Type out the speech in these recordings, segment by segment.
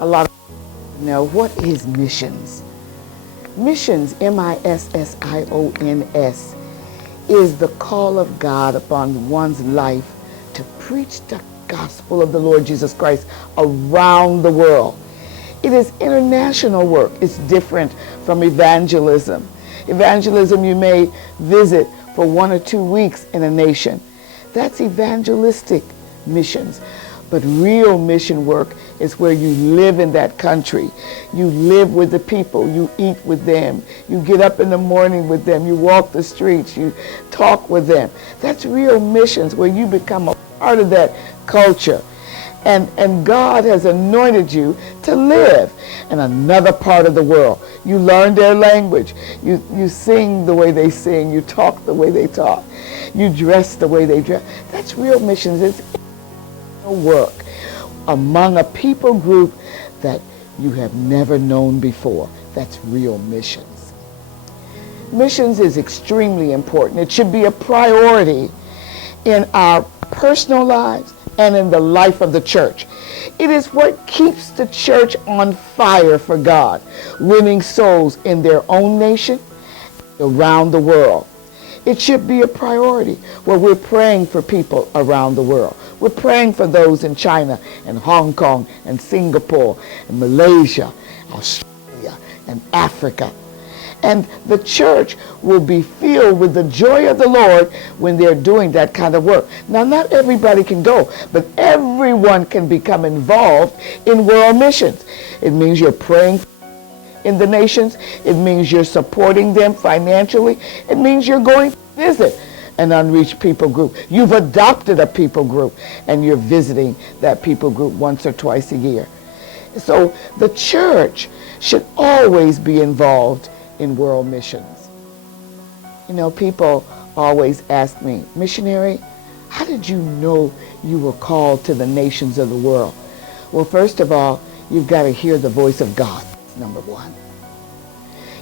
A lot of people know, what is missions? Missions, missions, is the call of God upon one's life to preach the gospel of the Lord Jesus Christ around the world. It is international work. It's different from evangelism. Evangelism, you may visit for 1 or 2 weeks in a nation. That's evangelistic missions. But real mission work is where you live in that country. You live with the people. You eat with them. You get up in the morning with them. You walk the streets. You talk with them. That's real missions, where you become a part of that culture. And God has anointed you to live in another part of the world. You learn their language. You sing the way they sing. You talk the way they talk. You dress the way they dress. That's real missions. It's work among a people group that you have never known before. That's real missions. Missions is extremely important. It should be a priority in our personal lives and in the life of the church. It is what keeps the church on fire for God, winning souls in their own nation, around the world. It should be a priority where we're praying for people around the world. We're praying for those in China and Hong Kong and Singapore and Malaysia, Australia and Africa. And the church will be filled with the joy of the Lord when they're doing that kind of work. Now, not everybody can go, but everyone can become involved in world missions. It means you're praying in the nations. It means you're supporting them financially. It means you're going to visit an unreached people group. You've adopted a people group, and you're visiting that people group once or twice a year. So the church should always be involved in world missions. You know, people always ask me, missionary, how did you know you were called to the nations of the world? Well, first of all, you've got to hear the voice of God. That's number one.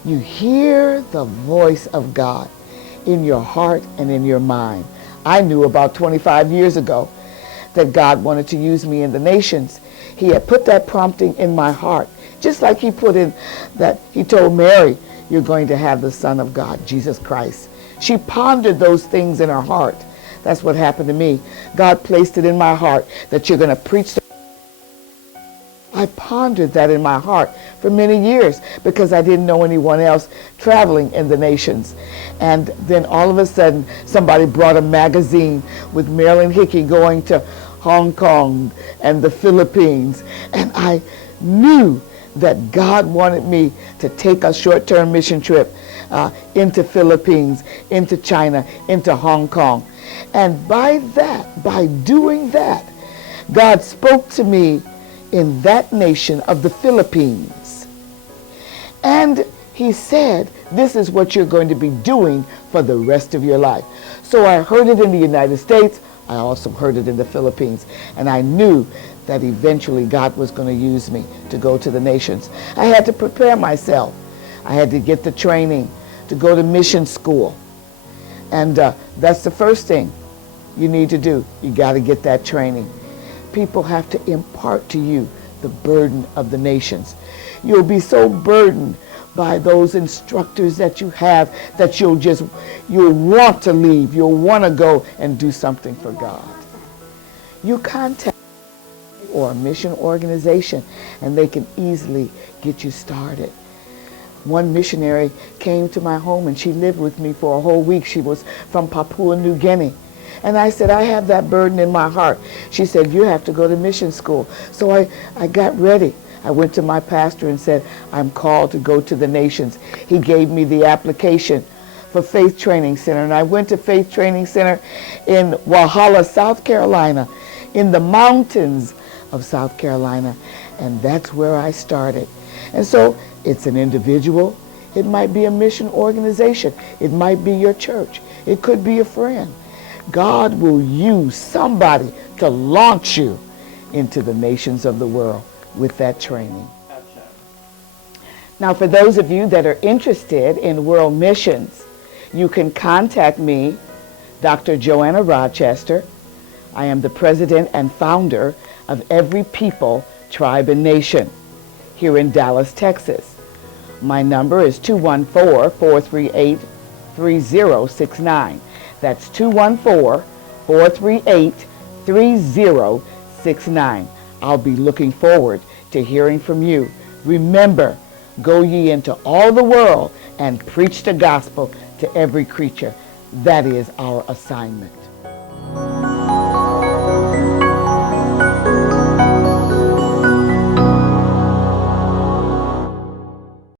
You hear the voice of God in your heart and in your mind. I knew about 25 years ago that God wanted to use me in the nations. He had put that prompting in my heart, just like he put in that, he told Mary, you're going to have the Son of God, Jesus Christ. She pondered those things in her heart. That's what happened to me. God placed it in my heart that you're going to preach the I pondered that in my heart for many years because I didn't know anyone else traveling in the nations. And then all of a sudden, somebody brought a magazine with Marilyn Hickey going to Hong Kong and the Philippines. And I knew that God wanted me to take a short-term mission trip into Philippines, into China, into Hong Kong. And by doing that, God spoke to me in that nation of the Philippines. And he said, this is what you're going to be doing for the rest of your life. So I heard it in the United States. I also heard it in the Philippines. And I knew that eventually God was going to use me to go to the nations. I had to prepare myself. I had to get the training to go to mission school. And that's the first thing you need to do. You got to get that training. People have to impart to you the burden of the nations. You'll be so burdened by those instructors that you have that you'll want to leave. You'll want to go and do something for God. You contact or a mission organization and they can easily get you started. One missionary came to my home and she lived with me for a whole week. She was from Papua New Guinea. And I said, I have that burden in my heart. She said, you have to go to mission school. So I got ready. I went to my pastor and said, I'm called to go to the nations. He gave me the application for Faith Training Center. And I went to Faith Training Center in Walhalla, South Carolina, in the mountains of South Carolina. And that's where I started. And so it's an individual. It might be a mission organization. It might be your church. It could be a friend. God will use somebody to launch you into the nations of the world with that training. Now, for those of you that are interested in world missions, you can contact me, Dr. JoAnna Rochester. I am the president and founder of Every People, Tribe, and Nation. here in Dallas, Texas. My number is 214-438-3069. That's 214-438-3069. I'll be looking forward to hearing from you. Remember, go ye into all the world and preach the gospel to every creature. That is our assignment.